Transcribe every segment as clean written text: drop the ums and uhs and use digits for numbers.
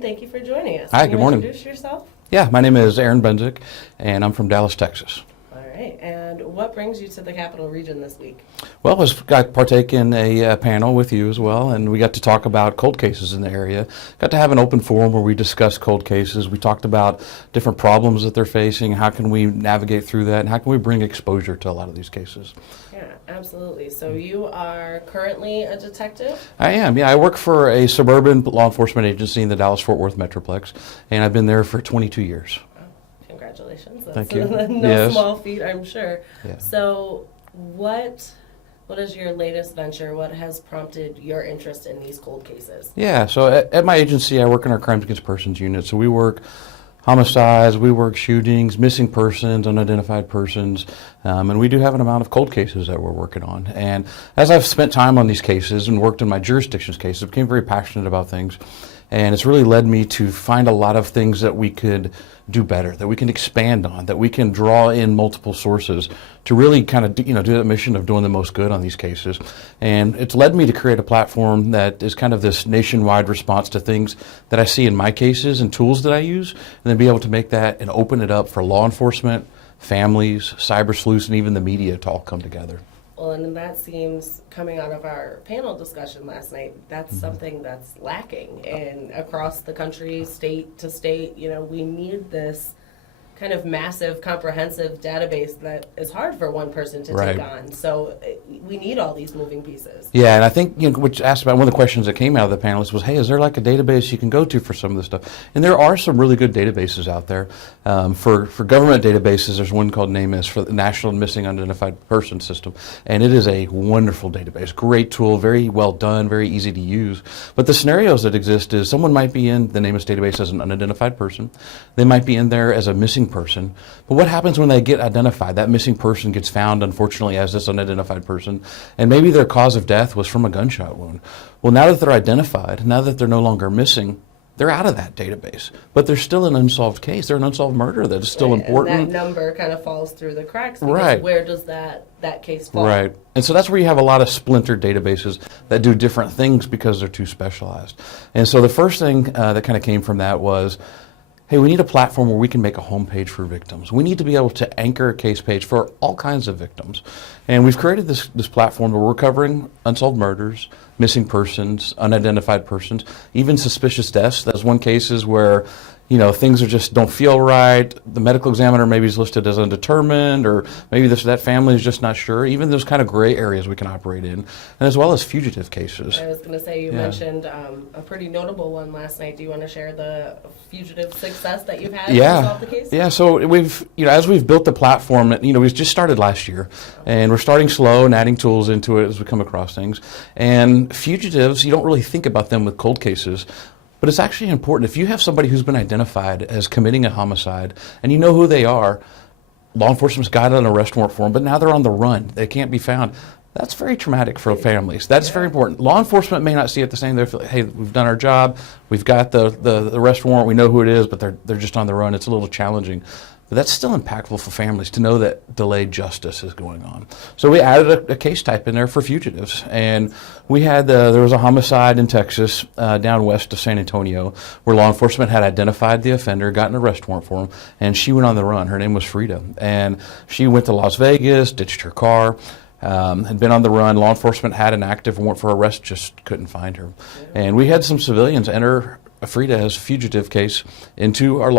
Aaron, thank you for joining us. Hi, Can good you morning. Introduce yourself. Yeah, my name is Aaron Benzick, and I'm from Dallas, Texas. All right, and what brings you to the Capital Region this week? Well, I got to partake in a panel with you as well, and we got to talk about cold cases in the area. Got to have an open forum where we discussed cold cases. We talked about different problems that they're facing, how can we navigate through that, and how can we bring exposure to a lot of these cases. Yeah, absolutely. So you are currently a detective? I am, yeah. I work for a suburban law enforcement agency in the Dallas-Fort Worth Metroplex, and I've been there for 22 years. Congratulations. That's Thank you. No Yes. small feat, I'm sure. Yeah. So what is your latest venture? What has prompted your interest in these cold cases? Yeah, so at my agency, I work in our crimes against persons unit. So we work homicides, we work shootings, missing persons, unidentified persons, and we do have an amount of cold cases that we're working on. And as I've spent time on these cases and worked in my jurisdiction's cases, I became very passionate about things. And it's really led me to find a lot of things that we could do better, that we can expand on, that we can draw in multiple sources to really kind of do that mission of doing the most good on these cases. And it's led me to create a platform that is kind of this nationwide response to things that I see in my cases and tools that I use, and then be able to make that and open it up for law enforcement, families, cyber sleuths, and even the media to all come together. Well, and that seems, coming out of our panel discussion last night, that's something that's lacking across the country, state to state. We need this kind of massive, comprehensive database that is hard for one person to Right. take on. So we need all these moving pieces. Yeah, and I think, which asked about one of the questions that came out of the panelists was, hey, is there like a database you can go to for some of this stuff? And there are some really good databases out there. For government databases, there's one called NAMIS for the National Missing Unidentified Person System, and it is a wonderful database, great tool, very well done, very easy to use. But the scenarios that exist is someone might be in the NAMIS database as an unidentified person, they might be in there as a missing person, but what happens when they get identified? That missing person gets found, unfortunately, as this unidentified person, and maybe their cause of death was from a gunshot wound. Well, now that they're identified, now that they're no longer missing, they're out of that database, but they're still an unsolved case. They're an unsolved murder that is still important. And that number kind of falls through the cracks because Right. where does that case fall? Right. And so that's where you have a lot of splintered databases that do different things because they're too specialized. And so the first thing that kind of came from that was, hey, we need a platform where we can make a homepage for victims. We need to be able to anchor a case page for all kinds of victims. And we've created this platform where we're covering unsolved murders, missing persons, unidentified persons, even suspicious deaths. That's one cases where things just don't feel right. The medical examiner maybe is listed as undetermined, or maybe that family is just not sure. Even those kind of gray areas we can operate in, and as well as fugitive cases. I was going to say, you mentioned a pretty notable one last night. Do you want to share the fugitive success that you've had to solve the case? Yeah, so we've, as we've built the platform, we just started last year, and we're starting slow and adding tools into it as we come across things. And fugitives, you don't really think about them with cold cases, but it's actually important. If you have somebody who's been identified as committing a homicide and you know who they are, law enforcement's got an arrest warrant for them, but now they're on the run. They can't be found. That's very traumatic for families. That's very important. Law enforcement may not see it the same. They feel, hey, we've done our job. We've got the arrest warrant. We know who it is, but they're just on the run. It's a little challenging. But that's still impactful for families to know that delayed justice is going on. So we added a case type in there for fugitives. And we had, there was a homicide in Texas, down west of San Antonio, where law enforcement had identified the offender, got an arrest warrant for him, and she went on the run. Her name was Frida. And she went to Las Vegas, ditched her car, had been on the run. Law enforcement had an active warrant for arrest, just couldn't find her. And we had some civilians enter Frida as a fugitive case into our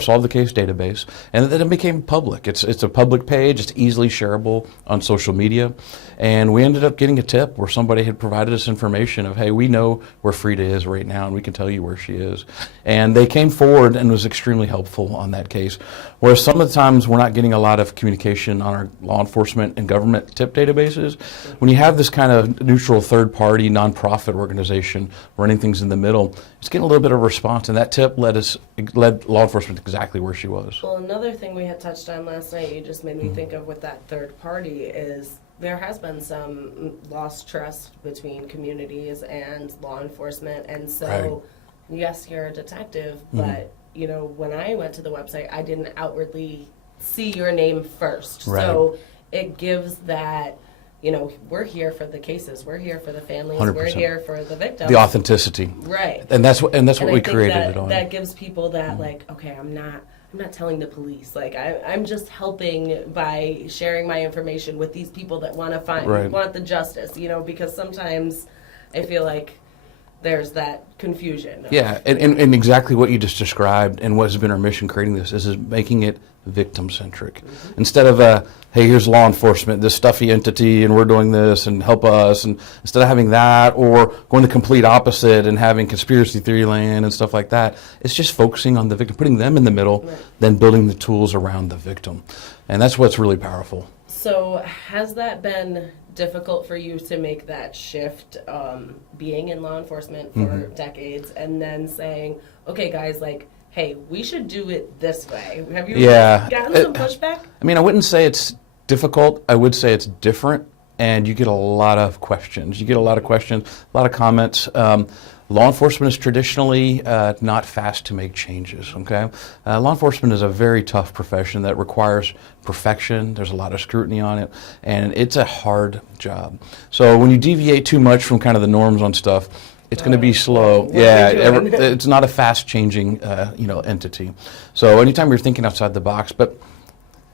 Solve the Case database, and then it became public. It's a public page. It's easily shareable on social media, and we ended up getting a tip where somebody had provided us information of, hey, we know where Frida is right now, and we can tell you where she is. And they came forward and was extremely helpful on that case. Whereas some of the times we're not getting a lot of communication on our law enforcement and government tip databases, when you have this kind of neutral third-party nonprofit organization running things in the middle, it's getting a little bit of a response, and that tip led law enforcement exactly where she was. Well, another thing we had touched on last night, you just made me think of with that third party, is there has been some lost trust between communities and law enforcement, and so yes, you're a detective, but when I went to the website, I didn't outwardly see your name first. Right. So it gives that we're here for the cases, we're here for the families, 100%. we're here for the victims. The authenticity. Right. And that's what And we I think created that, it on. that gives people that okay, I'm not telling the police. Like I'm just helping by sharing my information with these people that want to want the justice, because sometimes I feel like there's that confusion. Yeah, and exactly what you just described and what has been our mission creating this is making it victim-centric. Instead of, hey, here's law enforcement, this stuffy entity, and we're doing this, and help us, and instead of having that, or going the complete opposite and having conspiracy theory land and stuff like that, it's just focusing on the victim, putting them in the middle, then building the tools around the victim. And that's what's really powerful. So has that been difficult for you to make that shift, being in law enforcement for decades, and then saying, okay, guys, hey, we should do it this way? Have you gotten some pushback? I mean, I wouldn't say it's difficult. I would say it's different, and you get a lot of questions. You get a lot of questions, a lot of comments. Law enforcement is traditionally not fast to make changes, okay? Law enforcement is a very tough profession that requires perfection. There's a lot of scrutiny on it, and it's a hard job. So when you deviate too much from kind of the norms on stuff, it's going to be slow. It's not a fast-changing, entity. So anytime you're thinking outside the box, but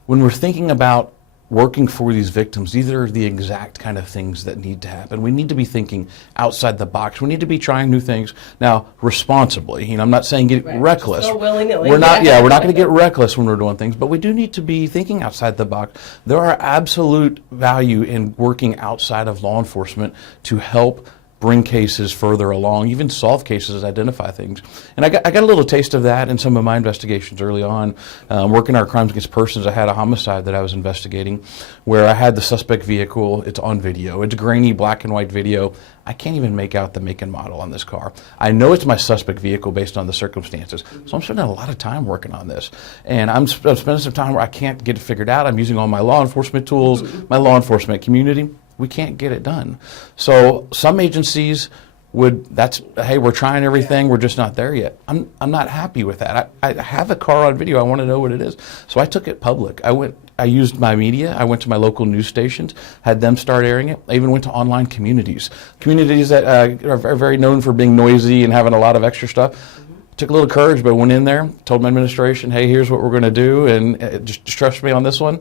when we're thinking about working for these victims, these are the exact kind of things that need to happen. We need to be thinking outside the box. We need to be trying new things now responsibly. I'm not saying get reckless. Just willy-nilly. We're not going to get reckless when we're doing things, but we do need to be thinking outside the box. There are absolute value in working outside of law enforcement to help bring cases further along, even solve cases, identify things. And I got a little taste of that in some of my investigations early on. Working our crimes against persons, I had a homicide that I was investigating where I had the suspect vehicle. It's on video. It's grainy black and white video. I can't even make out the make and model on this car. I know it's my suspect vehicle based on the circumstances. So I'm spending a lot of time working on this. And I'm spending some time where I can't get it figured out. I'm using all my law enforcement tools, my law enforcement community. We can't get it done. So some agencies hey, we're trying everything, we're just not there yet. I'm not happy with that. I have a car on video, I want to know what it is. So I took it public. I used my media, I went to my local news stations, had them start airing it. I even went to online communities that are very known for being noisy and having a lot of extra stuff. Took a little courage, but went in there, told my administration, hey, here's what we're going to do, and just trust me on this one.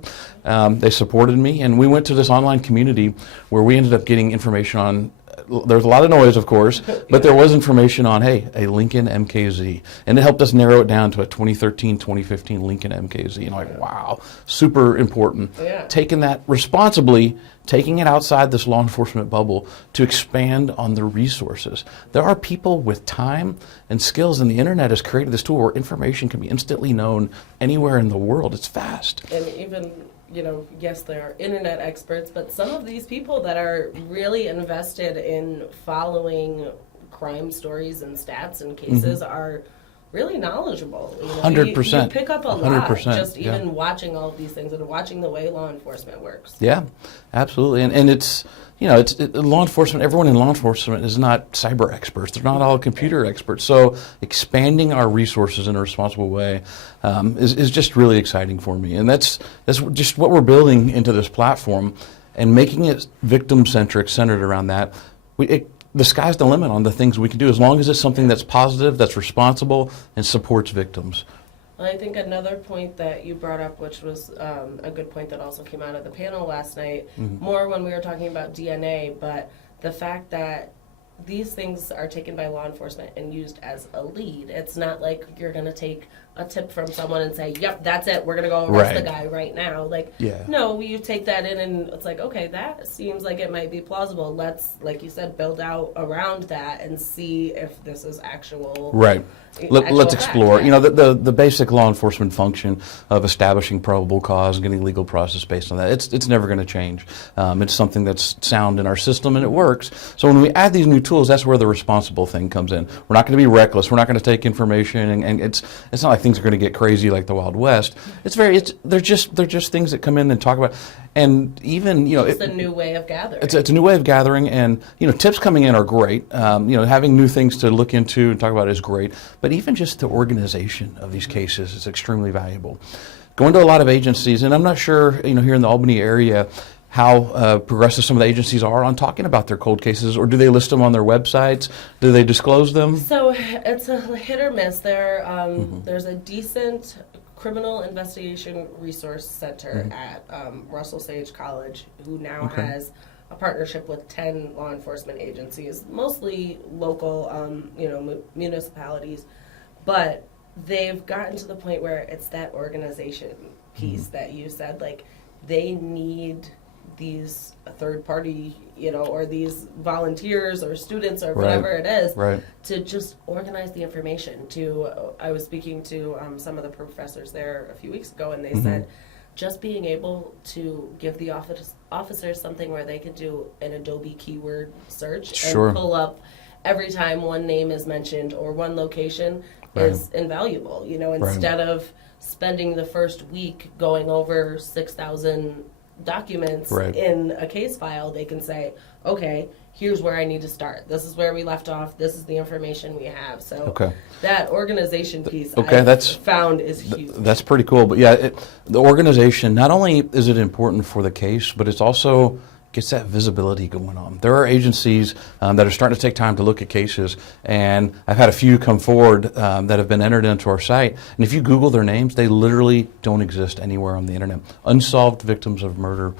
They supported me, and we went to this online community where we ended up getting information on, there's a lot of noise, of course, but there was information on, hey, a Lincoln MKZ. And it helped us narrow it down to a 2013, 2015 Lincoln MKZ. And I'm like, wow, super important. Yeah. Taking that responsibly, taking it outside this law enforcement bubble to expand on the resources. There are people with time and skills, and the internet has created this tool where information can be instantly known anywhere in the world. It's fast. And even, yes, there are internet experts, but some of these people that are really invested in following crime stories and stats and cases are really knowledgeable. 100%. You pick up a lot 100%, just even watching all of these things and watching the way law enforcement works. Yeah, absolutely. And it's, law enforcement, everyone in law enforcement is not cyber experts. They're not all computer experts. So expanding our resources in a responsible way is just really exciting for me. And that's just what we're building into this platform and making it victim-centric, centered around that. The sky's the limit on the things we can do as long as it's something that's positive, that's responsible, and supports victims. I think another point that you brought up, which was a good point that also came out of the panel last night, more when we were talking about DNA, but the fact that these things are taken by law enforcement and used as a lead. It's not like you're going to take a tip from someone and say, yep, that's it, we're going to go arrest the guy right now. No, you take that in and it's like, okay, that seems like it might be plausible. Let's, like you said, build out around that and see if this is actual. Right. Let's explore. Fact, yeah. The basic law enforcement function of establishing probable cause, getting legal process based on that, it's never going to change. It's something that's sound in our system and it works. So when we add these new tools, that's where the responsible thing comes in. We're not going to be reckless. We're not going to take information, and it's not like things are going to get crazy like the Wild West. They're just things that come in and talk about. And even it's a new way of gathering. It's a new way of gathering, and tips coming in are great. Having new things to look into and talk about is great. But even just the organization of these cases is extremely valuable. Going to a lot of agencies, and I'm not sure here in the Albany area how progressive some of the agencies are on talking about their cold cases, or do they list them on their websites? Do they disclose them? So it's a hit or miss. There's a decent criminal investigation resource center at Russell Sage College, who now has a partnership with 10 law enforcement agencies, mostly local, municipalities. But they've gotten to the point where it's that organization piece that you said, like, they need these third party, or these volunteers or students or whatever it is to just organize the information. I was speaking to some of the professors there a few weeks ago, and they said just being able to give the officers something where they can do an Adobe keyword search and pull up every time one name is mentioned or one location is invaluable. Instead of spending the first week going over 6,000 documents in a case file, they can say, okay, here's where I need to start. This is where we left off. This is the information we have. So that organization piece I've found is huge. That's pretty cool. But yeah, the organization, not only is it important for the case, but it's also gets that visibility going on. There are agencies that are starting to take time to look at cases, and I've had a few come forward that have been entered into our site, and if you Google their names, they literally don't exist anywhere on the internet. Unsolved victims of murder,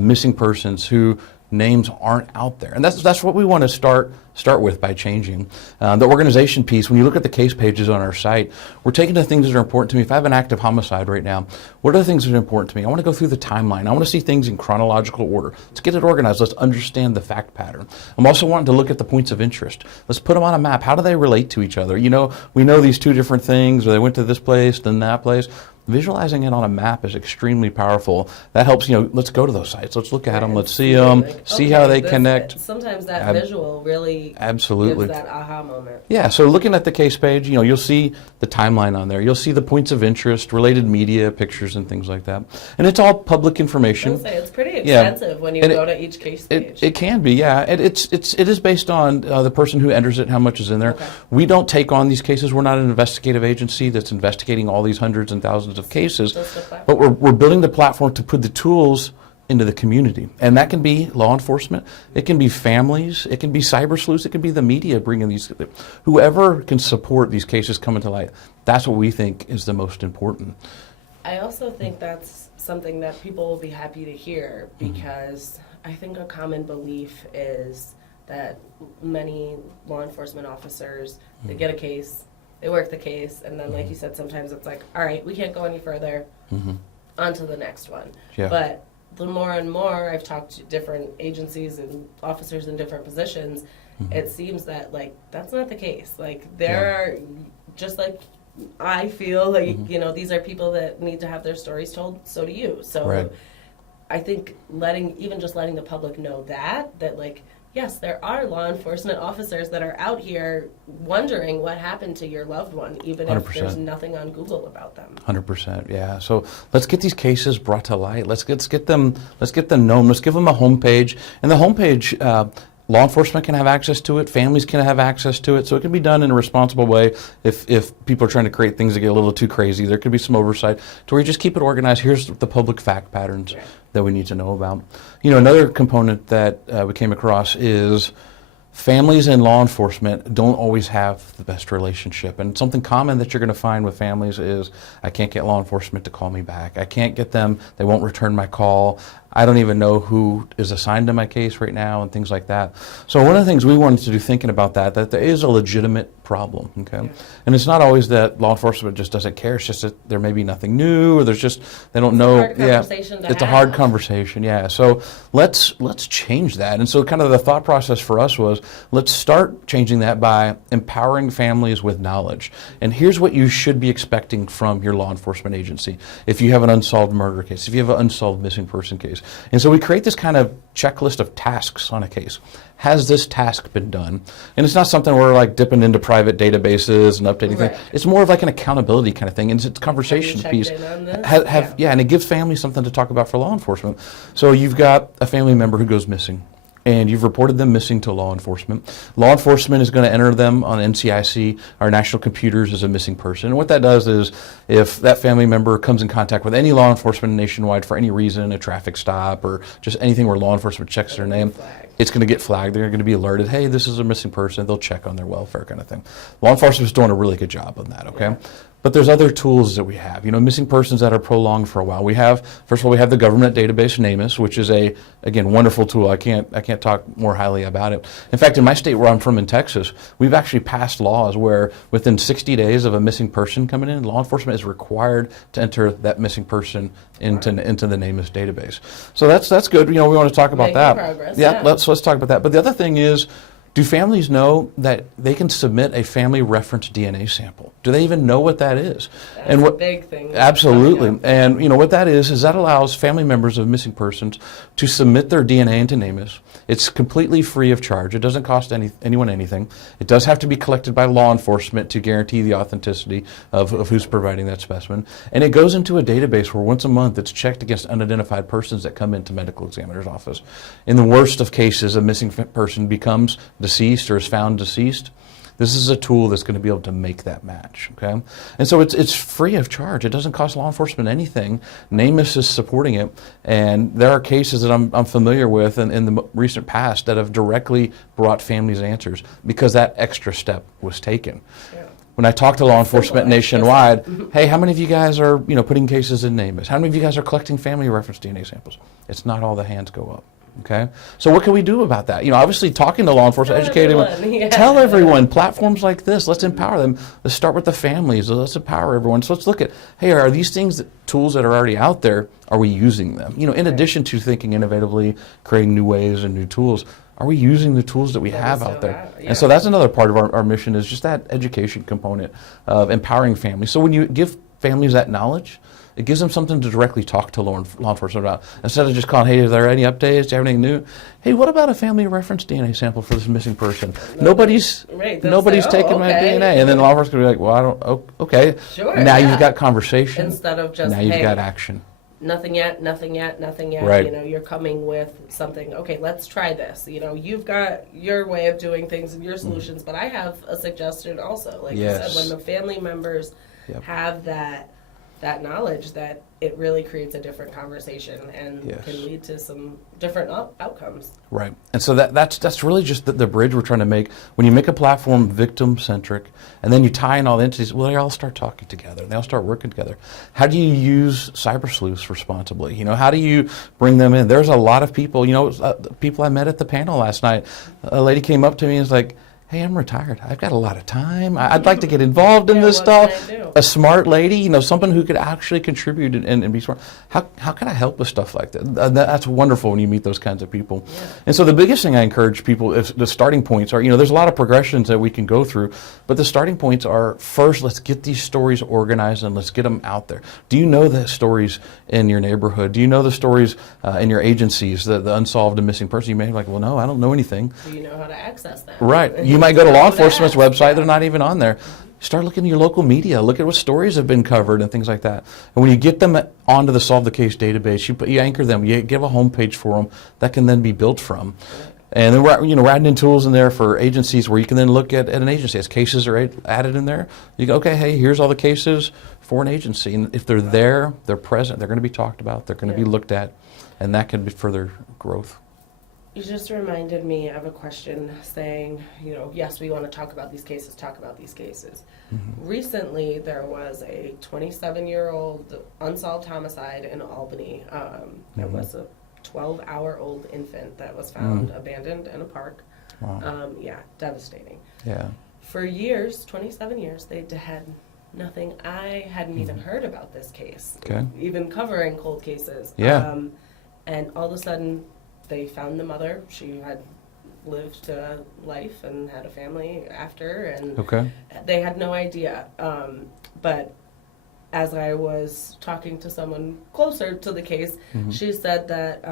missing persons who names aren't out there. And that's what we want to start with by changing. The organization piece, when you look at the case pages on our site, we're taking the things that are important to me. If I have an active homicide right now, what are the things that are important to me? I want to go through the timeline. I want to see things in chronological order. Let's get it organized. Let's understand the fact pattern. I'm also wanting to look at the points of interest. Let's put them on a map. How do they relate to each other? We know these two different things, or they went to this place, then that place. Visualizing it on a map is extremely powerful. That helps, let's go to those sites. Let's look at them. Let's see them, see how they connect. Sometimes that visual really gives that aha moment. Yeah, so looking at the case page, you'll see the timeline on there. You'll see the points of interest, related media, pictures, and things like that. And it's all public information. I was gonna say, it's pretty extensive when you go to each case page. It can be, yeah. It is based on the person who enters it, how much is in there. We don't take on these cases. We're not an investigative agency that's investigating all these hundreds and thousands of cases, but we're building the platform to put the tools into the community. And that can be law enforcement, it can be families, it can be cyber sleuths, it can be the media bringing these, whoever can support these cases coming to light. That's what we think is the most important. I also think that's something that people will be happy to hear, because I think a common belief is that many law enforcement officers, they get a case, they work the case, and then, like you said, sometimes it's like, all right, we can't go any further, on to the next one. But the more and more I've talked to different agencies and officers in different positions, it seems that, that's not the case. There are, just like I feel like, these are people that need to have their stories told, so do you. So I think letting the public know that yes, there are law enforcement officers that are out here wondering what happened to your loved one, even 100%. If there's nothing on Google about them. 100%, yeah. So let's get these cases brought to light. Let's get them known. Let's give them a homepage. And the homepage, law enforcement can have access to it. Families can have access to it. So it can be done in a responsible way. If people are trying to create things that get a little too crazy, there could be some oversight to where you just keep it organized. Here's the public fact patterns that we need to know about. Another component that we came across is families and law enforcement don't always have the best relationship. And something common that you're going to find with families is, I can't get law enforcement to call me back. I can't get them. They won't return my call. I don't even know who is assigned to my case right now, and things like that. So one of the things we wanted to do, thinking about that there is a legitimate problem, okay? And it's not always that law enforcement just doesn't care. It's just that there may be nothing new, or there's just, they don't know. It's a hard conversation, yeah. So let's change that. And so kind of the thought process for us was, let's start changing that by empowering families with knowledge. And here's what you should be expecting from your law enforcement agency. If you have an unsolved murder case, if you have an unsolved missing person case. And so we create this kind of checklist of tasks on a case. Has this task been done? And it's not something where we're dipping into private databases and updating things. It's more of an accountability kind of thing. And it's a conversation piece. And it gives families something to talk about for law enforcement. So you've got a family member who goes missing. and you've reported them missing to law enforcement. Law enforcement is going to enter them on NCIC, our national computers, as a missing person. And what that does is, if that family member comes in contact with any law enforcement nationwide for any reason, a traffic stop or just anything where law enforcement checks their name, it's going to get flagged. They're going to be alerted, hey, this is a missing person. They'll check on their welfare kind of thing. Law enforcement is doing a really good job on that, okay? Yeah. But there's other tools that we have. Missing persons that are prolonged for a while. We have, first of all, we have the government database NamUs, which is a, again, wonderful tool. I can't talk more highly about it. In fact, in my state where I'm from in Texas, we've actually passed laws where within 60 days of a missing person coming in, law enforcement is required to enter that missing person into the NamUs database. So that's good. We want to talk about that. Progress, yeah. Let's talk about that. But the other thing is, do families know that they can submit a family reference DNA sample? Do they even know what that is? That's a big thing. Absolutely. And what that is that allows family members of missing persons to submit their DNA into NamUs. It's completely free of charge. It doesn't cost anyone anything. It does have to be collected by law enforcement to guarantee the authenticity of who's providing that specimen. And it goes into a database where once a month it's checked against unidentified persons that come into medical examiner's office. In the worst of cases, a missing person becomes deceased or is found deceased. This is a tool that's going to be able to make that match, okay? And so it's free of charge. It doesn't cost law enforcement anything. NamUs is supporting it, and there are cases that I'm familiar with in the recent past that have directly brought families answers because that extra step was taken. Yeah. When I talk to law enforcement nationwide, hey, how many of you guys are putting cases in NamUs? How many of you guys are collecting family reference DNA samples? It's not all the hands go up. Okay, so what can we do about that? Obviously talking to law enforcement, educating them, tell everyone, platforms like this, let's empower them. Let's start with the families, let's empower everyone. So let's look at, hey, are these tools that are already out there, are we using them? In addition to thinking innovatively, creating new ways and new tools, are we using the tools that we have out there? Yeah. And so that's another part of our mission, is just that education component of empowering families. So when you give families that knowledge, it gives them something to directly talk to law enforcement about. Instead of just calling, hey, is there any updates? Do you have anything new? Hey, what about a family reference DNA sample for this missing person? Nobody's taking my DNA. And then law enforcement will be like, well, okay. Sure, now you've got conversation. Instead of just, now you've got action. Nothing yet. Right. You're coming with something. Okay, let's try this. You've got your way of doing things and your solutions, but I have a suggestion also. Like you said, when the family members have that knowledge, that it really creates a different conversation and can lead to some different outcomes. Right. And so that's really just the bridge we're trying to make. When you make a platform victim-centric and then you tie in all the entities, well, they all start talking together. They all start working together. How do you use cyber sleuths responsibly? How do you bring them in? There's a lot of people, people I met at the panel last night. A lady came up to me and was like, hey, I'm retired. I've got a lot of time. I'd like to get involved in this stuff. A smart lady, someone who could actually contribute and be smart. How can I help with stuff like that? That's wonderful when you meet those kinds of people. Yeah. And so the biggest thing I encourage people is the starting points are, there's a lot of progressions that we can go through, but the starting points are, first, let's get these stories organized and let's get them out there. Do you know the stories in your neighborhood? Do you know the stories in your agencies, the unsolved and missing person? You may be like, well, no, I don't know anything. Do you know how to access that? Right. You might go to law enforcement's website, they're not even on there. Start looking at your local media, look at what stories have been covered and things like that. And when you get them onto the Solve the Case database, you anchor them, you give a homepage for them that can then be built from. And then we're adding in tools in there for agencies where you can then look at an agency. As cases are added in there, you go, okay, hey, here's all the cases for an agency. And if they're there, they're present, they're going to be talked about, they're going to be looked at, and that can be further growth. You just reminded me of a question saying, yes, we want to talk about these cases, Mm-hmm. Recently, there was a 27-year-old unsolved homicide in Albany. There was a 12-hour-old infant that was found abandoned in a park. Wow. Devastating. Yeah. For years, 27 years, they had nothing. I hadn't even heard about this case, even covering cold cases. Yeah. And all of a sudden, they found the mother. She had lived a life and had a family after, and they had no idea. But as I was talking to someone closer to the case, she said that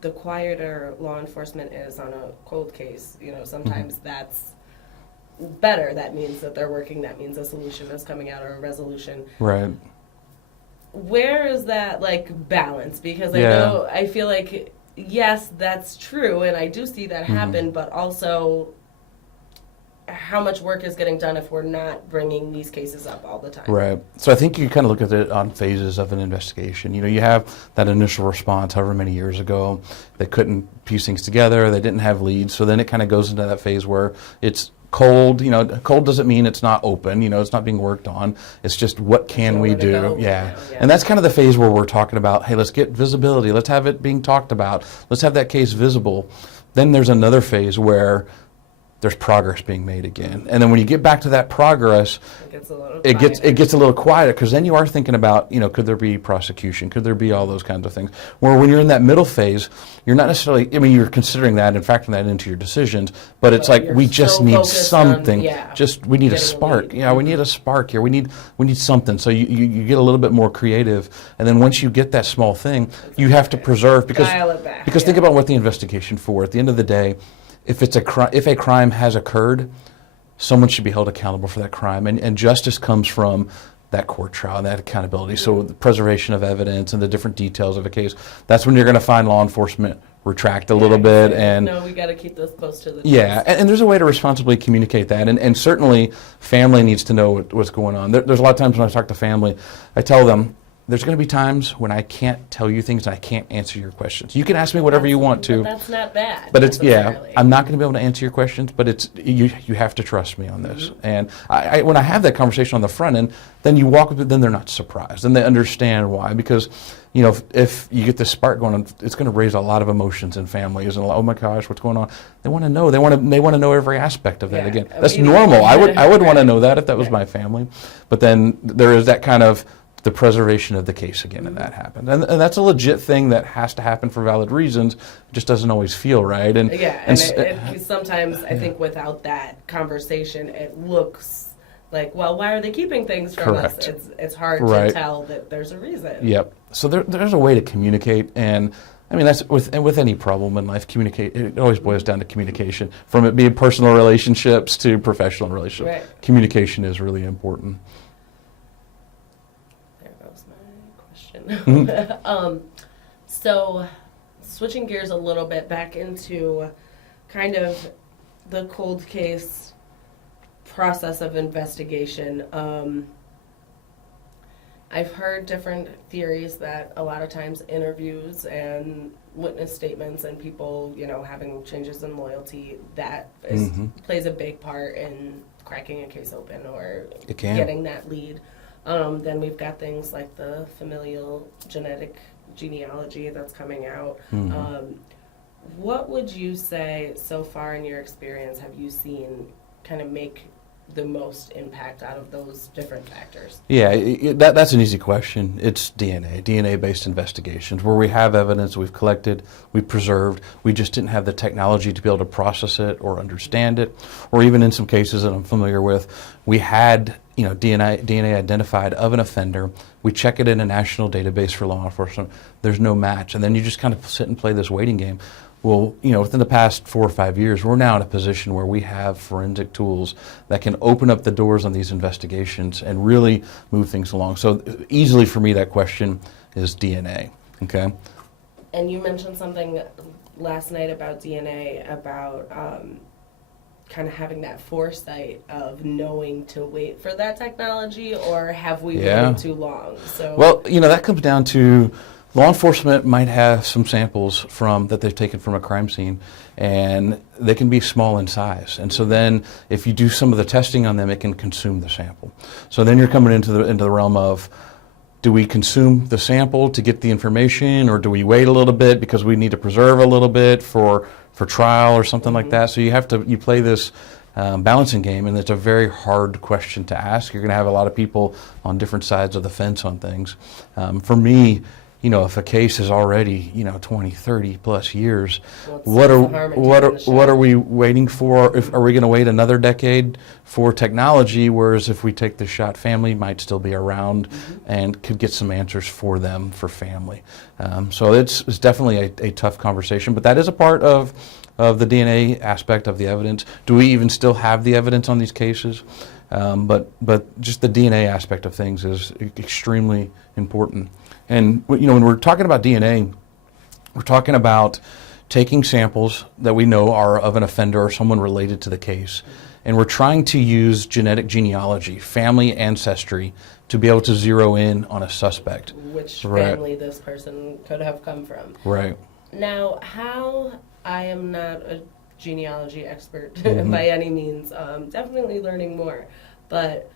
the quieter law enforcement is on a cold case, sometimes that's better. That means that they're working. That means a solution is coming out or a resolution. Right. Where is that balance? Because I feel like yes, that's true, and I do see that happen, but also how much work is getting done if we're not bringing these cases up all the time. Right. So I think you kind of look at it on phases of an investigation. You have that initial response however many years ago. They couldn't piece things together. They didn't have leads. So then it kind of goes into that phase where it's cold. Cold doesn't mean it's not open. It's not being worked on. It's just what can we do? Yeah. And that's kind of the phase where we're talking about, hey, let's get visibility. Let's have it being talked about. Let's have that case visible. Then there's another phase where there's progress being made again. And then when you get back to that progress, it gets a little quieter, because then you are thinking about, could there be prosecution? Could there be all those kinds of things? Where when you're in that middle phase, you're not necessarily, you're considering that and factoring that into your decisions, but it's like, we just need something. We need a spark. We need a spark here. We need something. So you get a little bit more creative. And then once you get that small thing, you have to preserve, because think about what the investigation for. At the end of the day, if a crime has occurred, someone should be held accountable for that crime, and justice comes from that court trial and that accountability. So the preservation of evidence and the different details of a case, that's when you're going to find law enforcement retract a little bit. And no, we got to keep this close to the chest. And there's a way to responsibly communicate that, and certainly family needs to know what's going on. There's a lot of times when I talk to family, I tell them, there's going to be times when I can't tell you things and I can't answer your questions. You can ask me whatever you want to. But that's not bad. But I'm not going to be able to answer your questions, but you have to trust me on this. And I when I have that conversation on the front end, then you walk with it, then they're not surprised. Then they understand why. Because, if you get this spark going, it's going to raise a lot of emotions in families. And oh my gosh, what's going on? They want to know. They want to know every aspect of that. Again, that's normal. I would want to know that if that was my family. But then there is that kind of the preservation of the case again, and that happened. And that's a legit thing that has to happen for valid reasons. It just doesn't always feel right. And sometimes I think without that conversation, it looks like, well, why are they keeping things from us? It's hard to tell that there's a reason. Yep. So there's a way to communicate, and that's with any problem in life. It always boils down to communication, from it being personal relationships to professional relationships. Right. Communication is really important. So switching gears a little bit back into kind of the cold case process of investigation. I've heard different theories that a lot of times interviews and witness statements and people, having changes in loyalty, that plays a big part in cracking a case open or getting that lead. Then we've got things like the familial genetic genealogy that's coming out. What would you say so far in your experience have you seen kind of make the most impact out of those different factors? Yeah, that's an easy question. It's DNA-based investigations, where we have evidence we've collected, we've preserved, we just didn't have the technology to be able to process it or understand it, or even in some cases that I'm familiar with, we had DNA identified of an offender. We check it in a national database for law enforcement. There's no match, and then you just kind of sit and play this waiting game. Well, within the past 4 or 5 years, we're now in a position where we have forensic tools that can open up the doors on these investigations and really move things along. So easily for me, that question is DNA, okay? And you mentioned something last night about DNA, about kind of having that foresight of knowing to wait for that technology, or have we waited too long? So, well, that comes down to law enforcement might have some samples that they've taken from a crime scene, and they can be small in size. And so then if you do some of the testing on them, it can consume the sample. So then you're coming into the realm of, do we consume the sample to get the information, or do we wait a little bit because we need to preserve a little bit for trial or something like that? So you play this balancing game, and it's a very hard question to ask. You're going to have a lot of people on different sides of the fence on things. For me, if a case is already, 20, 30 plus years, what are we waiting for? Are we going to wait another decade for technology? Whereas if we take the shot, family might still be around and could get some answers for them, for family. So it's definitely a tough conversation, but that is a part of the DNA aspect of the evidence. Do we even still have the evidence on these cases? But just the DNA aspect of things is extremely important. And when we're talking about DNA, We're talking about taking samples that we know are of an offender or someone related to the case, and we're trying to use genetic genealogy, family ancestry, to be able to zero in on a suspect. Which Right. family this person could have come from. Right. Now, I am not a genealogy expert Mm-hmm. by any means, definitely learning more, but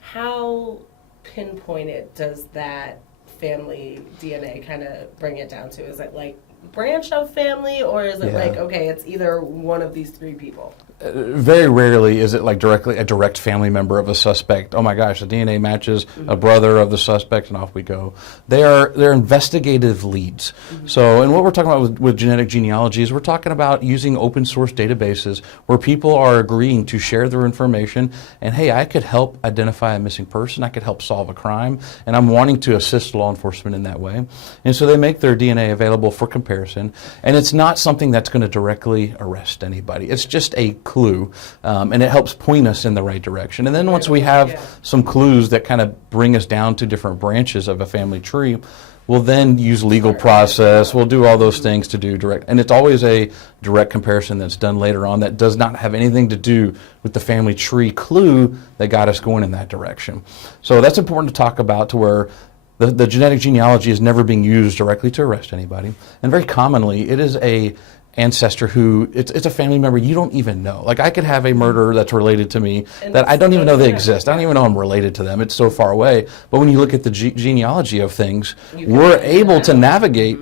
how pinpointed does that family DNA kind of bring it down to? Is it like branch of family, or is it Yeah. like, okay, it's either one of these three people? Very rarely is it like directly a direct family member of a suspect. Oh my gosh, the DNA matches a brother of the suspect, and off we go. They're investigative leads. So, and what we're talking about with genetic genealogy is we're talking about using open source databases where people are agreeing to share their information. And hey, I could help identify a missing person. I could help solve a crime, and I'm wanting to assist law enforcement in that way. And so they make their DNA available for comparison. And it's not something that's going to directly arrest anybody. It's just a clue, and it helps point us in the right direction. And then once we have some clues that kind of bring us down to different branches of a family tree, we'll then use legal process. We'll do all those things to do direct. And it's always a direct comparison that's done later on that does not have anything to do with the family tree clue that got us going in that direction. So that's important to talk about, to where the genetic genealogy is never being used directly to arrest anybody. And very commonly, it is a ancestor who, it's a family member you don't even know. Like, I could have a murderer that's related to me that I don't even know they exist. I don't even know I'm related to them. It's so far away. But when you look at the genealogy of things, we're able to navigate.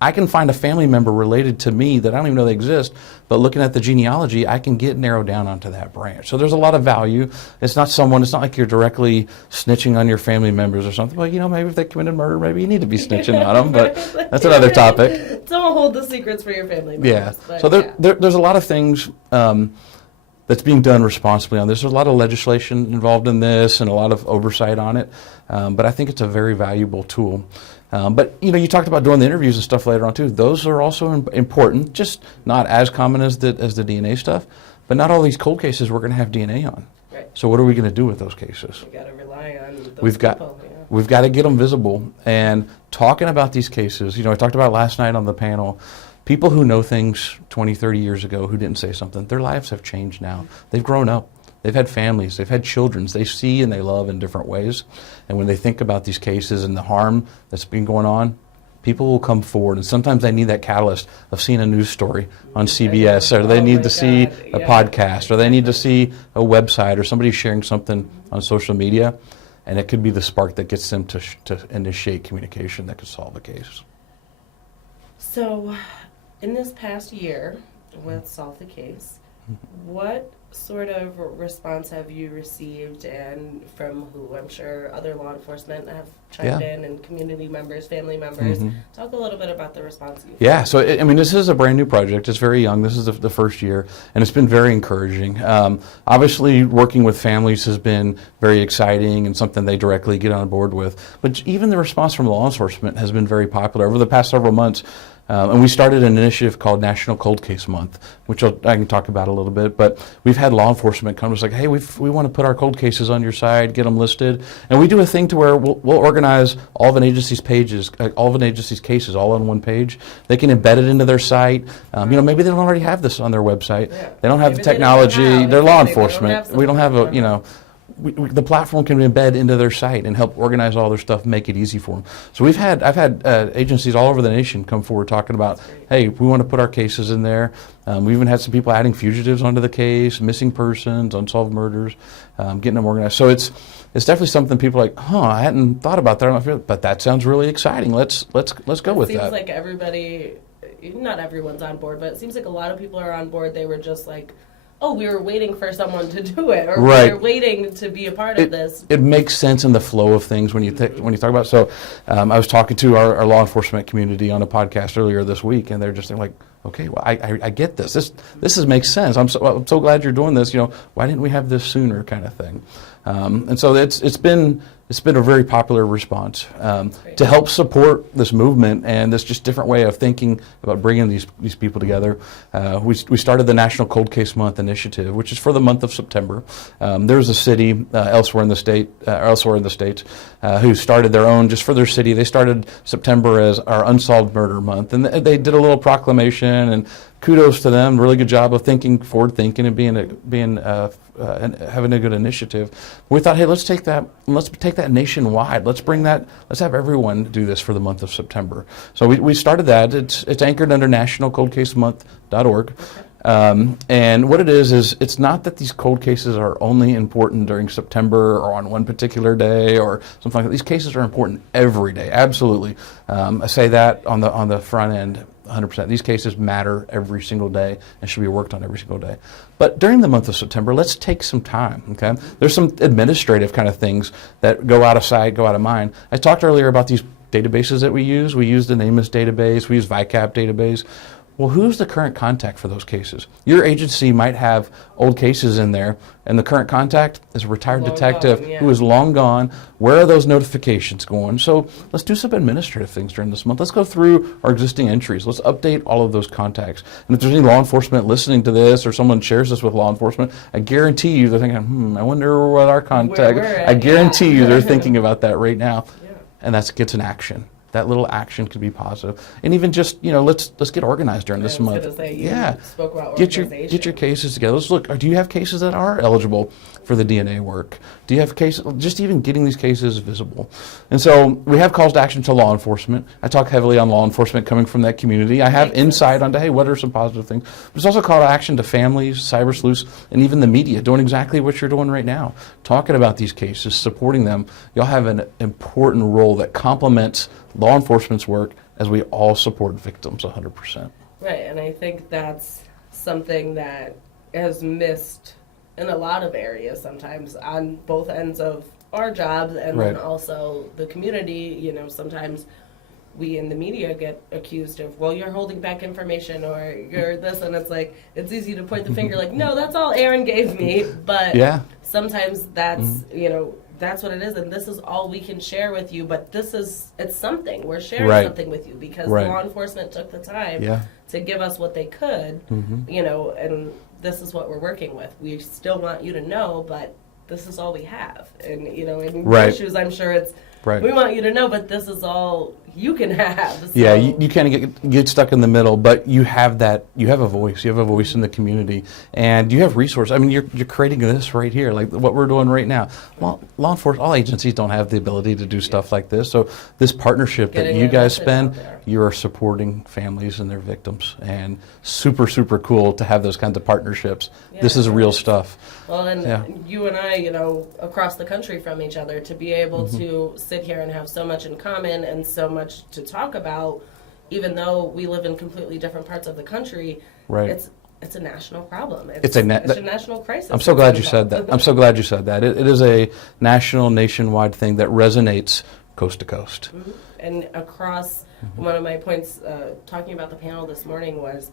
I can find a family member related to me that I don't even know they exist, but looking at the genealogy, I can get narrowed down onto that branch. So there's a lot of value. It's not like you're directly snitching on your family members or something. Well, maybe if they committed murder, maybe you need to be snitching on them, but that's another topic. Don't hold the secrets for your family members. Yeah. But So there's a lot of things that's being done responsibly on this. There's a lot of legislation involved in this and a lot of oversight on it, but I think it's a very valuable tool. But you talked about doing the interviews and stuff later on too. Those are also important, just not as common as the DNA stuff. But not all these cold cases we're going to have DNA on. Right. So what are we going to do with those cases? We got to rely on those We've got people. Yeah. we've got to get them visible. And talking about these cases, I talked about last night on the panel. People who know things 20, 30 years ago who didn't say something, their lives have changed now. They've grown up. They've had families. They've had children. They see and they love in different ways. And when they think about these cases and the harm that's been going on, people will come forward. And sometimes they need that catalyst of seeing a news story on CBS, or they need to see a podcast, or they need to see a website, or somebody sharing something on social media. And it could be the spark that gets them to initiate communication that could solve a case. So, in this past year, with Solve the Case, what sort of response have you received, and from who? I'm sure other law enforcement have chimed in, and community members, family members. Talk a little bit about the response you've Yeah, so this is a brand new project. It's very young. This is the first year, and it's been very encouraging. Obviously, working with families has been very exciting and something they directly get on board with. But even the response from law enforcement has been very popular over the past several months. And we started an initiative called National Cold Case Month, which I can talk about a little bit. But we've had law enforcement come to us like, hey, we want to put our cold cases on your site, get them listed. And we do a thing to where we'll organize all of an agency's pages, all of an agency's cases all on one page. They can embed it into their site. Maybe they don't already have this on their website. Yeah. They don't have Maybe the technology. they don't know how. They're law Exactly. enforcement. We don't have the platform can embed into their site and help organize all their stuff, make it easy for them. So I've had agencies all over the nation come forward talking about, hey, we want to put our cases in there. We even had some people adding fugitives onto the case, missing persons, unsolved murders, getting them organized. So it's definitely something people are like, I hadn't thought about that, but that sounds really exciting. Let's go with that. It seems like everybody, not everyone's on board, but it seems like a lot of people are on board. They were just like, we were waiting for someone to do it, or Right. we were waiting to be a part of this. It makes sense in the flow of things when you talk about it. So I was talking to our law enforcement community on a podcast earlier this week, and they're like, okay, well, I get this. This makes sense. I'm so glad you're doing this. Why didn't we have this sooner, kind of thing. And so it's been a very popular response to help support this movement and this just different way of thinking about bringing these people together. We started the National Cold Case Month initiative, which is for the month of September. There's a city elsewhere in the states who started their own just for their city. They started September as our Unsolved Murder Month, and they did a little proclamation. And kudos to them. Really good job of forward thinking and and having a good initiative. We thought, hey, let's take that nationwide. Let's have everyone do this for the month of September. So we started that. It's anchored under nationalcoldcasemonth.org. And what it is it's not that these cold cases are only important during September or on one particular day or something like that. These cases are important every day, absolutely. I say that on the front end, 100%. These cases matter every single day and should be worked on every single day. But during the month of September, let's take some time, okay? There's some administrative kind of things that go out of sight, go out of mind. I talked earlier about these databases that we use. We use the NamUs database. We use VICAP database. Well, who's the current contact for those cases? Your agency might have old cases in there, and the current contact is a retired detective who is long gone. Where are those notifications going? So let's do some administrative things during this month. Let's go through our existing entries. Let's update all of those contacts. And if there's any law enforcement listening to this or someone shares this with law enforcement, I guarantee you they're thinking, I wonder what our contact, I guarantee you they're thinking about that right now. Yeah. And that gets an action. That little action could be positive, and even just let's get organized during this month. Spoke about organization. Get your cases together. Let's look. Do you have cases that are eligible for the DNA work? Do you have cases? Just even getting these cases visible, and so we have calls to action to law enforcement. I talk heavily on law enforcement coming from that community. I have insight onto what are some positive things. There's also a call to action to families, cyber sleuths, and even the media doing exactly what you're doing right now, talking about these cases, supporting them. Y'all have an important role that complements law enforcement's work as we all support victims 100%. Right, and I think that's something that is missed in a lot of areas sometimes on both ends of our jobs and then also the community. Sometimes we in the media get accused of, well, you're holding back information or you're this, and it's like, it's easy to point the finger like, no, that's all Aaron gave me, but sometimes that's, that's what it is, and this is all we can share with you, but it's something. We're sharing something with you because law enforcement took the time to give us what they could, and this is what we're working with. We still want you to know, but this is all we have. And, in your shoes, I'm sure it's, we want you to know, but this is all you can have. So. Yeah, you kind of get stuck in the middle, but you have a voice. You have a voice in the community, and you have resources. I mean, you're creating this right here, like what we're doing right now. Well, law enforcement, all agencies don't have the ability to do stuff like this. So this partnership that you guys spend, you are supporting families and their victims, and super, super cool to have those kinds of partnerships. This is real stuff. Well, and you and I, across the country from each other, to be able to sit here and have so much in common and so much to talk about, even though we live in completely different parts of the country, it's a national problem. It's a national crisis. I'm so glad you said that. I'm so glad you said that. It is a national, nationwide thing that resonates coast to coast. Mm-hmm. And across, one of my points talking about the panel this morning was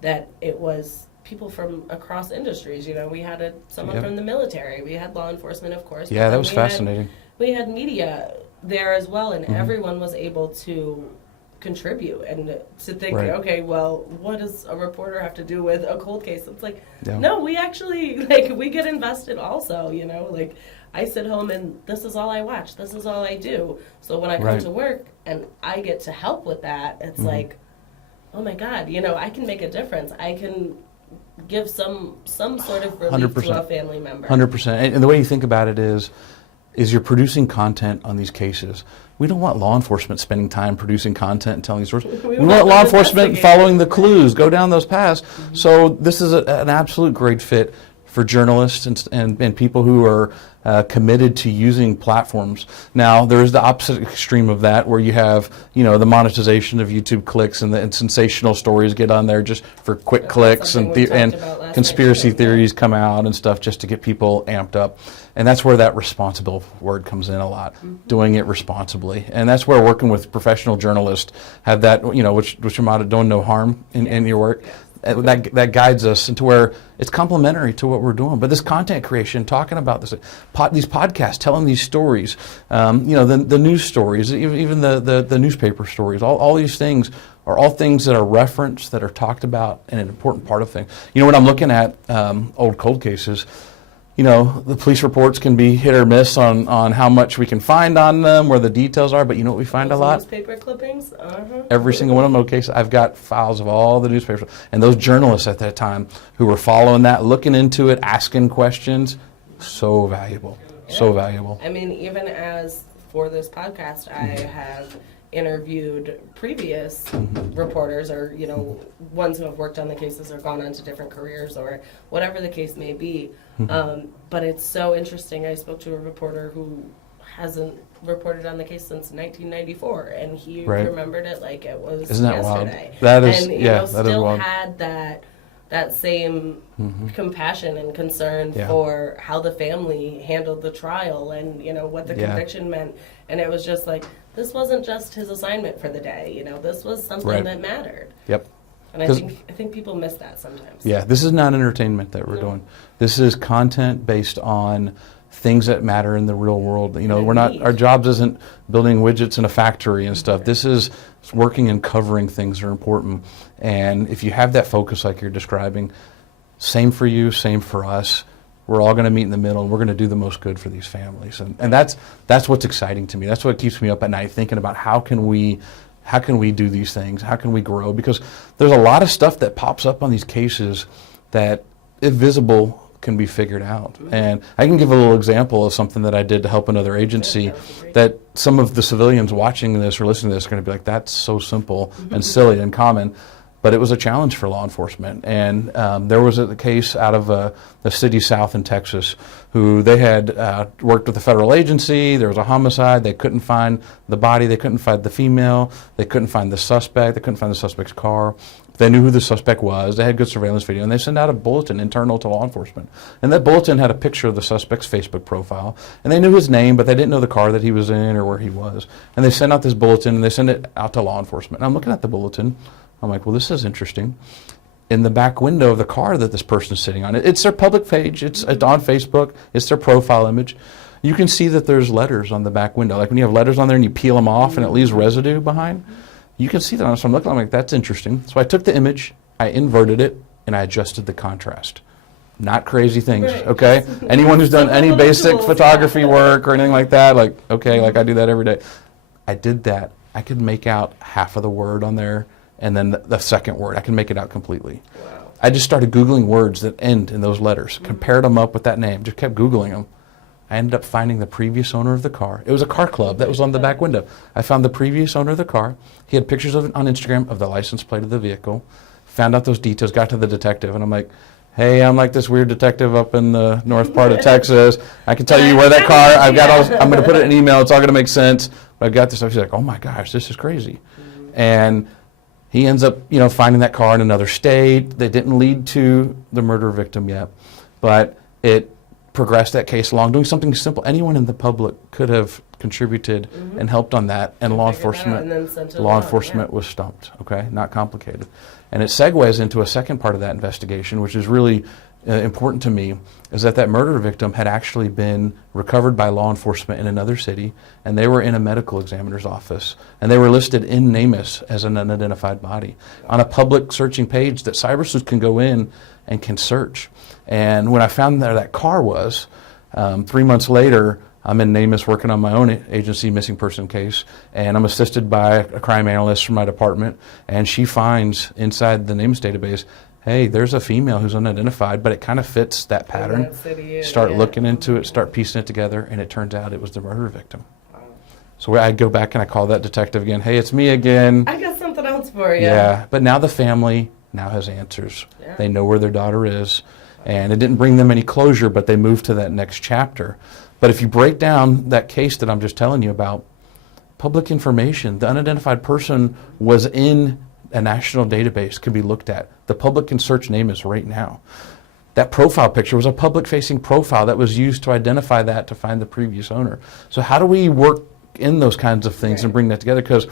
that it was people from across industries. We had someone from the military. We had law enforcement, of course. Yeah, that was fascinating. We had media there as well, and everyone was able to contribute and to think, okay, well, what does a reporter have to do with a cold case? It's like, no, we actually, we get invested also, I sit home and this is all I watch. This is all I do. So when I come to work and I get to help with that, it's like, oh my God, I can make a difference. I can give some sort of relief 100%. To a family member. 100%. And the way you think about it is you're producing content on these cases. We don't want law enforcement spending time producing content and telling stories. We want law enforcement following the clues, go down those paths. So this is an absolute great fit for journalists and people who are committed to using platforms. Now, there is the opposite extreme of that, where you have, the monetization of YouTube clicks and sensational stories get on there just for quick clicks, and conspiracy theories come out and stuff just to get people amped up. And that's where that responsible word comes in a lot, doing it responsibly. And that's where working with professional journalists have that, which your motto, don't no harm in your work. That guides us into where it's complementary to what we're doing. But this content creation, talking about these podcasts, telling these stories, the news stories, even the newspaper stories, all these things are all things that are referenced, that are talked about, and an important part of things. When I'm looking at old cold cases, the police reports can be hit or miss on how much we can find on them, where the details are, but you know what we find a lot? Newspaper clippings? Every single one of them. Okay, so I've got files of all the newspapers. And those journalists at that time who were following that, looking into it, asking questions, so valuable. Yeah. So valuable. I mean, even as for this podcast, I have interviewed previous reporters, or ones who have worked on the cases or gone on to different careers, or whatever the case may be. But it's so interesting. I spoke to a reporter who hasn't reported on the case since 1994, and he remembered it like it was Isn't that yesterday. Wild? That is, and, that still is wild. Had that same compassion and concern for how the family handled the trial, and what the conviction meant. And it was just like, this wasn't just his assignment for the day. This was something that mattered. Yep. And I think people miss that sometimes. Yeah, this is not entertainment that we're doing. This is content based on things that matter in the real world. We're not, our jobs isn't building widgets in a factory and stuff. This is working and covering things that are important. And if you have that focus like you're describing, same for you, same for us. We're all going to meet in the middle, and we're going to do the most good for these families. And that's what's exciting to me. That's what keeps me up at night, thinking about how can we do these things? How can we grow? Because there's a lot of stuff that pops up on these cases that, if visible, can be figured out. And I can give a little example of something that I did to help another agency that some of the civilians watching this or listening to this are going to be like, that's so simple and silly and common. But it was a challenge for law enforcement. And there was a case out of a city south in Texas who they had worked with a federal agency. There was a homicide. They couldn't find the body. They couldn't find the female. They couldn't find the suspect. They couldn't find the suspect's car. They knew who the suspect was. They had good surveillance video. And they sent out a bulletin internal to law enforcement. And that bulletin had a picture of the suspect's Facebook profile. And they knew his name, but they didn't know the car that he was in or where he was. And they sent out this bulletin, and they sent it out to law enforcement. And I'm looking at the bulletin. I'm like, well, this is interesting. In the back window of the car that this person is sitting on, it's their public page, it's on Facebook, it's their profile image. You can see that there's letters on the back window. Like when you have letters on there and you peel them off and it leaves residue behind, you can see that. So I'm looking, I'm like, that's interesting. So I took the image, I inverted it, and I adjusted the contrast. Not crazy things, okay? Anyone who's done any basic photography work or anything like that, like, okay, like I do that every day. I did that. I could make out half of the word on there, and then the second word, I can make it out completely. Wow. I just started Googling words that end in those letters, compared them up with that name, just kept Googling them. I ended up finding the previous owner of the car. It was a car club that was on the back window. I found the previous owner of the car. He had pictures of it on Instagram of the license plate of the vehicle. Found out those details, got to the detective, and I'm like, hey, I'm like this weird detective up in the north part of Texas. I can tell you where that car, I'm going to put it in an email, it's all going to make sense. But I've got this stuff. She's like, oh my gosh, this is crazy. And he ends up, finding that car in another state. That didn't lead to the murder victim yet, but it progressed that case along, doing something simple. Anyone in the public could have contributed and helped on that, and law enforcement was stumped. Okay, not complicated, and it segues into a second part of that investigation, which is really important to me, is that murder victim had actually been recovered by law enforcement in another city, and they were in a medical examiner's office, and they were listed in NamUs as an unidentified body on a public searching page that cyber sleuths can go in and can search. And when I found where that car was, 3 months later, I'm in NamUs working on my own agency missing person case, and I'm assisted by a crime analyst from my department, and she finds inside the NamUs database, hey, there's a female who's unidentified, but it kind of fits that pattern. Start looking into it, start piecing it together, and it turns out it was the murder victim. Wow. So I go back and I call that detective again. Hey, it's me again. I got something else for you. Yeah, but now the family now has answers. Yeah. They know where their daughter is. And it didn't bring them any closure, but they moved to that next chapter. But if you break down that case that I'm just telling you about, public information, the unidentified person was in a national database, could be looked at. The public can search name is right now. That profile picture was a public-facing profile that was used to identify that to find the previous owner. So how do we work in those kinds of things and bring that together? Because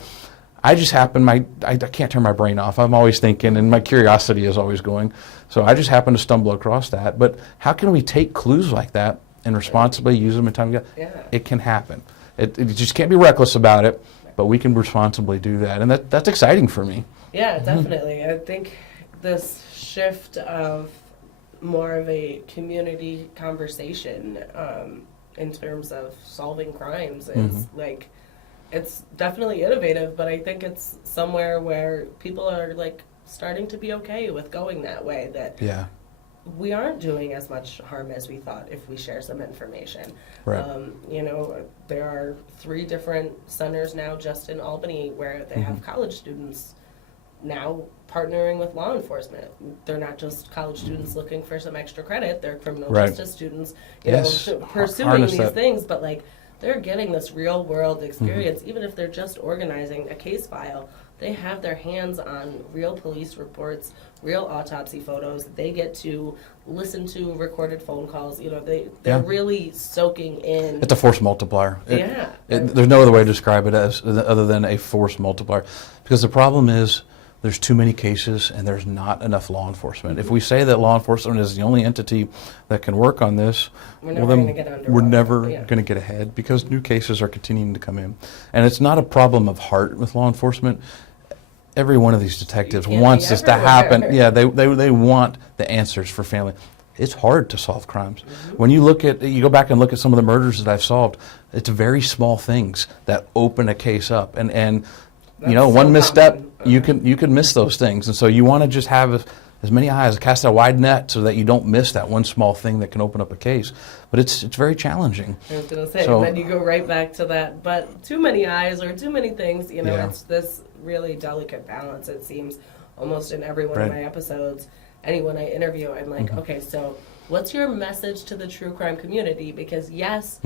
I just happen, I can't turn my brain off. I'm always thinking, and my curiosity is always going. So I just happen to stumble across that. But how can we take clues like that and responsibly use them in time together? Yeah. It can happen. It just can't be reckless about it, but we can responsibly do that. And that's exciting for me. Yeah, definitely. I think this shift of more of a community conversation in terms of solving crimes is like, it's definitely innovative, but I think it's somewhere where people are like starting to be okay with going that way, that we aren't doing as much harm as we thought if we share some information. Right. You know, there are 3 different centers now just in Albany where they have college students now partnering with law enforcement. They're not just college students looking for some extra credit, they're criminal justice students, you know, pursuing these things, but like they're getting this real world experience. Even if they're just organizing a case file, they have their hands on real police reports, real autopsy photos. They get to listen to recorded phone calls. You know, they're really soaking in. It's a force multiplier. There's no other way to describe it as other than a force multiplier. Because the problem is there's too many cases and there's not enough law enforcement. If we say that law enforcement is the only entity that can work on this, we're never going to get ahead, because new cases are continuing to come in. And it's not a problem of heart with law enforcement. Every one of these detectives wants this to happen. Yeah, they want the answers for family. It's hard to solve crimes. When you go back and look at some of the murders that I've solved, it's very small things that open a case up. And you know, one misstep, you can miss those things. And so you want to just have as many eyes, cast a wide net so that you don't miss that one small thing that can open up a case. But it's very challenging. I was going to say, and then you go right back to that, but too many eyes or too many things, you know, it's this really delicate balance, it seems, almost in every one of my episodes. Anyone I interview, I'm like, okay, so what's your message to the true crime community? Because yes,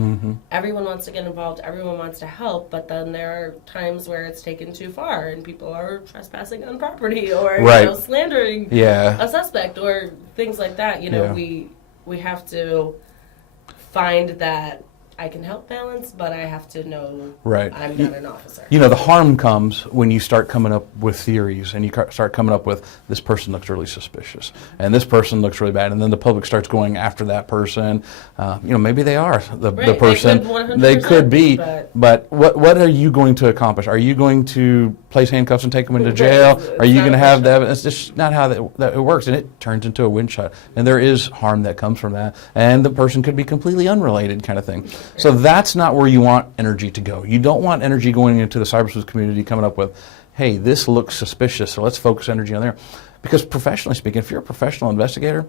everyone wants to get involved, everyone wants to help, but then there are times where it's taken too far and people are trespassing on property or you know, slandering a suspect or things like that. You know, we have to find that I can help balance, but I have to know I'm not an officer. You know, the harm comes when you start coming up with theories and you start coming up with, this person looks really suspicious and this person looks really bad, and then the public starts going after that person. You know, maybe they are the person. They could be, but what are you going to accomplish? Are you going to place handcuffs and take them into jail? Are you going to have the evidence? It's just not how that it works, and it turns into a wind shot. And there is harm that comes from that, and the person could be completely unrelated kind of thing. So that's not where you want energy to go. You don't want energy going into the cyber sleuth community coming up with, hey, this looks suspicious, so let's focus energy on there. Because professionally speaking, if you're a professional investigator,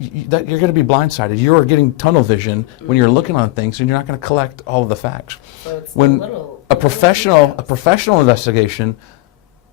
you're going to be blindsided. You are getting tunnel vision when you're looking on things, and you're not going to collect all of the facts. So it's when a professional investigation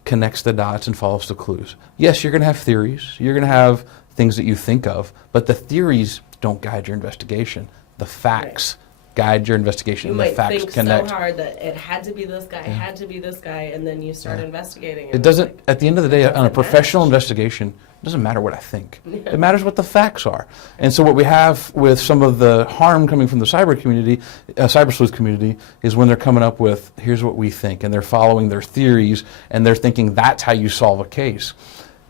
connects the dots and follows the clues. Yes, you're going to have theories. You're going to have things that you think of, but the theories don't guide your investigation. The facts guide your investigation. You and might the facts think connect. so hard that it had to be this guy, it had to be this guy, and then you start investigating. It doesn't, at the end of the day, on a professional investigation, it doesn't matter what I think. It matters what the facts are. And so what we have with some of the harm coming from the cyber community, cyber sleuth community, is when they're coming up with, here's what we think, and they're following their theories, and they're thinking that's how you solve a case.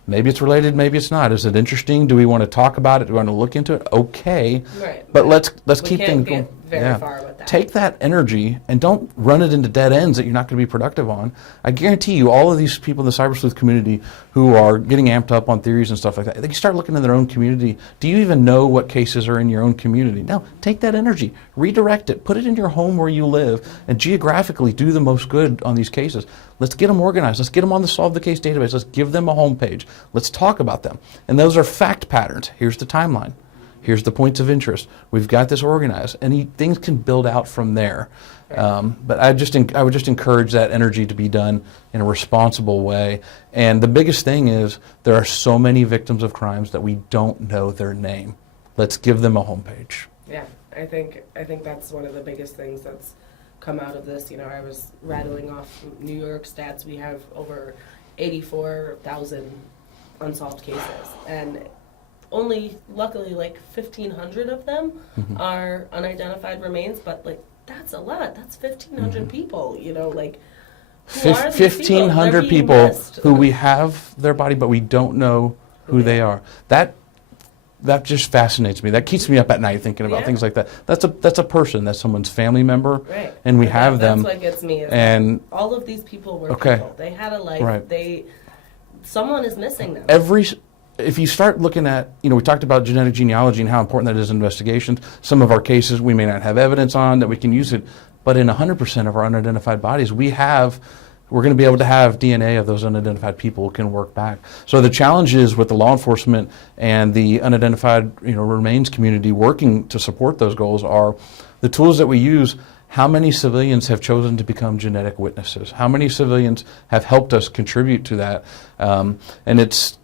Maybe it's related, maybe it's not. Is it interesting? Do we want to talk about it? Do we want to look into it? Okay. Right. But let's keep things going. Very far with that. Take that energy and don't run it into dead ends that you're not going to be productive on. I guarantee you, all of these people in the cyber sleuth community who are getting amped up on theories and stuff like that, they start looking in their own community. Do you even know what cases are in your own community? No, take that energy, redirect it, put it in your home where you live, and geographically do the most good on these cases. Let's get them organized. Let's get them on the Solve the Case database. Let's give them a homepage. Let's talk about them. And those are fact patterns. Here's the timeline. Here's the points of interest. We've got this organized, and things can build out from there. But I would just encourage that energy to be done in a responsible way. And the biggest thing is there are so many victims of crimes that we don't know their name. Let's give them a homepage. Yeah, I think that's one of the biggest things that's come out of this. I was rattling off New York stats. We have over 84,000 unsolved cases, and only luckily like 1,500 of them are unidentified remains. But like that's a lot. That's 1,500 people. Like who are these 1,500 people who we have their body, but we don't know who they are. That just fascinates me. That keeps me up at night thinking about things like that. That's a person. That's someone's family member, right? And we have them. That's what gets me. And all of these people were people. They had a life. Right. Someone is missing them. If you start looking at, we talked about genetic genealogy and how important that is in investigations. Some of our cases we may not have evidence on that we can use it, but in 100% of our unidentified bodies, we're going to be able to have DNA of those unidentified people can work back. So the challenges with the law enforcement and the unidentified remains community working to support those goals are the tools that we use. How many civilians have chosen to become genetic witnesses? How many civilians have helped us contribute to that? And it's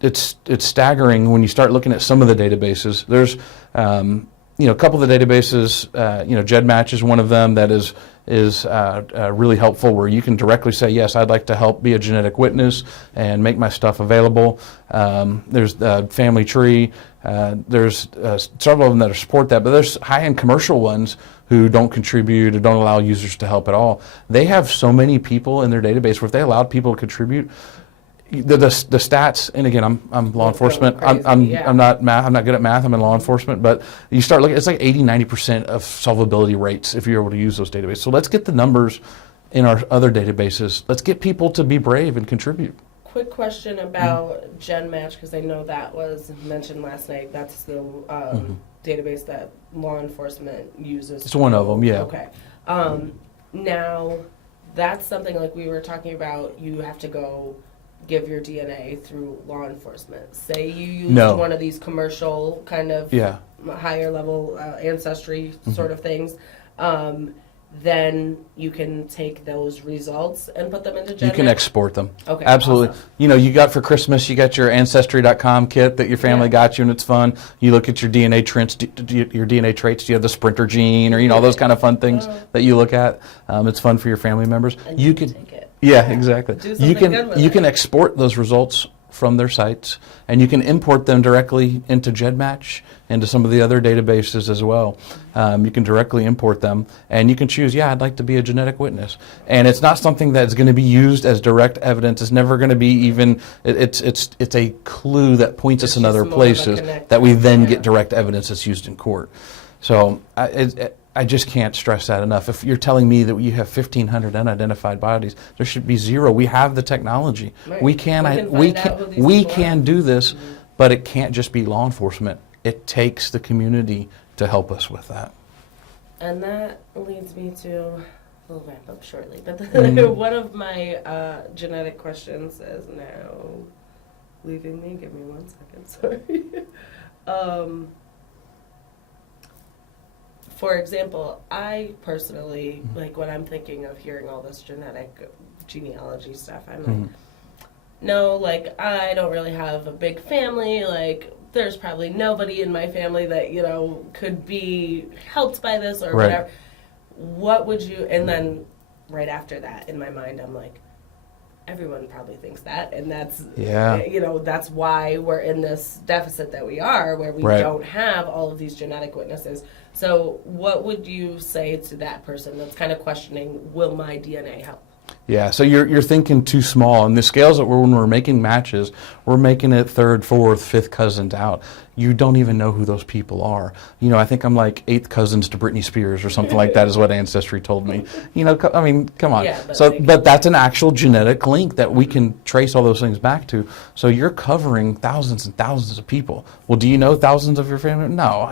staggering when you start looking at some of the databases. There's a couple of the databases. GEDmatch is one of them that is really helpful, where you can directly say, yes, I'd like to help be a genetic witness and make my stuff available. There's the Family Tree. There's several of them that support that, but there's high-end commercial ones who don't contribute or don't allow users to help at all. They have so many people in their database where if they allowed people to contribute, the stats, and again, I'm law enforcement. I'm not math. I'm not good at math. I'm in law enforcement. But you start looking, it's like 80-90% of solvability rates if you're able to use those databases. So let's get the numbers in our other databases. Let's get people to be brave and contribute. Quick question about GEDmatch, because I know that was mentioned last night. That's the database that law enforcement uses. It's one of them, yeah. Okay. Now, that's something like we were talking about. You have to go give your DNA through law enforcement. Say you use one of these commercial kind of higher level ancestry sort of things. Then you can take those results and put them into GEDmatch? You can export them. Okay. Absolutely. Awesome. You got for Christmas, you got your Ancestry.com kit that your family got you, and it's fun. You look at your DNA traits. Do you have the sprinter gene, or all those kind of fun things that you look at? It's fun for your family members. And you can take it. Yeah, exactly. Do something good with you it. can export those results from their sites, and you can import them directly into GEDmatch, into some of the other databases as well. You can directly import them, and you can choose, I'd like to be a genetic witness. And it's not something that's going to be used as direct evidence. It's never going to be even, it's a clue that points us in other places that we then get direct evidence that's used in court. So I just can't stress that enough. If you're telling me that you have 1,500 unidentified bodies, there should be zero. We have the technology. Right. We can do this, but it can't just be law enforcement. It takes the community to help us with that. And that leads me to, we'll wrap up shortly, but one of my genetic questions is now leaving me. Give me 1 second, sorry. For example, I personally, like when I'm thinking of hearing all this genetic genealogy stuff, I'm like, no, like I don't really have a big family, like there's probably nobody in my family that, could be helped by this or whatever. What would you, and then right after that, in my mind, I'm like, everyone probably thinks that, and that's, that's why we're in this deficit that we are, where we don't have all of these genetic witnesses. So what would you say to that person that's kind of questioning, will my DNA help? Yeah, so you're thinking too small. And the scales that when we're making matches, we're making it third, fourth, fifth cousins out. You don't even know who those people are. I think I'm like eighth cousins to Britney Spears or something like that is what Ancestry told me. I mean, come on. Yeah, but that's an actual genetic link that we can trace all those things back to. So you're covering thousands and thousands of people. Well, do you know thousands of your family? No.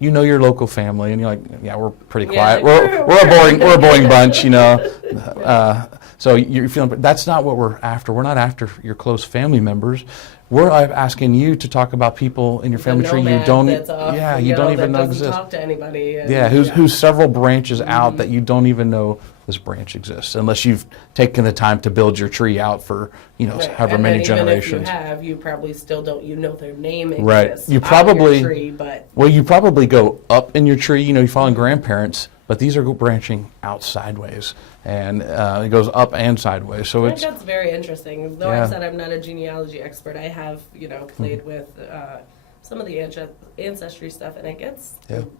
You know your local family, and you're like, we're pretty quiet. We're a boring bunch. So you're feeling, but that's not what we're after. We're not after your close family members. We're asking you to talk about people in your family tree you don't, you don't even know exist. Talk to anybody. And, who's several branches out that you don't even know this branch exists, unless you've taken the time to build your tree out for, however many generations. Even if you probably still don't, their name exists. Right. You probably, you probably go up in your tree, you follow grandparents, but these are branching out sideways, and it goes up and sideways. So that's very interesting. Though I said I'm not a genealogy expert, I have, played with some of the ancestry stuff, and it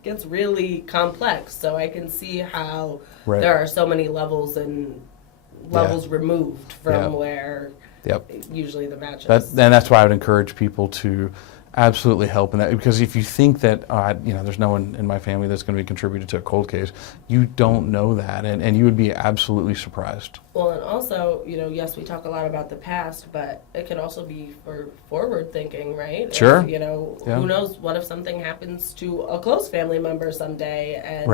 gets really complex. So I can see how there are so many levels and levels removed from where usually the match is. And that's why I would encourage people to absolutely help in that, because if you think that there's no one in my family that's going to be contributed to a cold case, you don't know that, and you would be absolutely surprised. Well, and also, yes, we talk a lot about the past, but it could also be for forward thinking, right? Sure. If, who knows, what if something happens to a close family member someday, and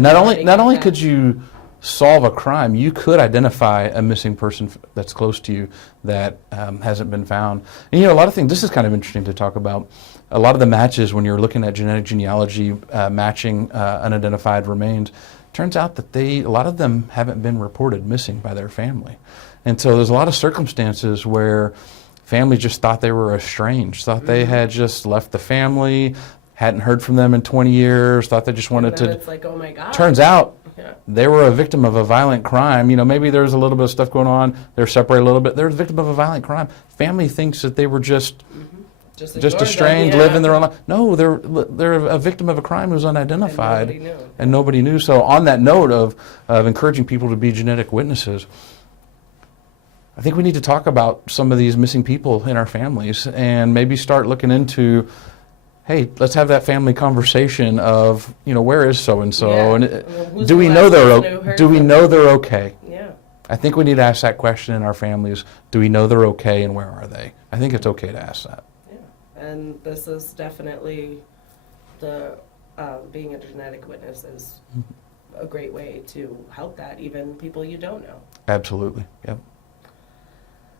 not only could you solve a crime, you could identify a missing person that's close to you that hasn't been found. And a lot of things, this is kind of interesting to talk about. A lot of the matches, when you're looking at genetic genealogy, matching unidentified remains, turns out that a lot of them haven't been reported missing by their family. And so there's a lot of circumstances where families just thought they were estranged, thought they had just left the family, hadn't heard from them in 20 years, thought they just wanted to. It's like, oh my God. Turns out they were a victim of a violent crime. Maybe there's a little bit of stuff going on. They're separated a little bit. They're a victim of a violent crime. Family thinks that they were just estranged, living their own life. No, they're a victim of a crime who's unidentified, and nobody knew. So on that note of encouraging people to be genetic witnesses, I think we need to talk about some of these missing people in our families, and maybe start looking into, hey, let's have that family conversation of, where is so-and-so? And do we know they're okay? Yeah. I think we need to ask that question in our families. Do we know they're okay, and where are they? I think it's okay to ask that. Yeah. And this is definitely being a genetic witness is a great way to help that, even people you don't know. Absolutely. Yep.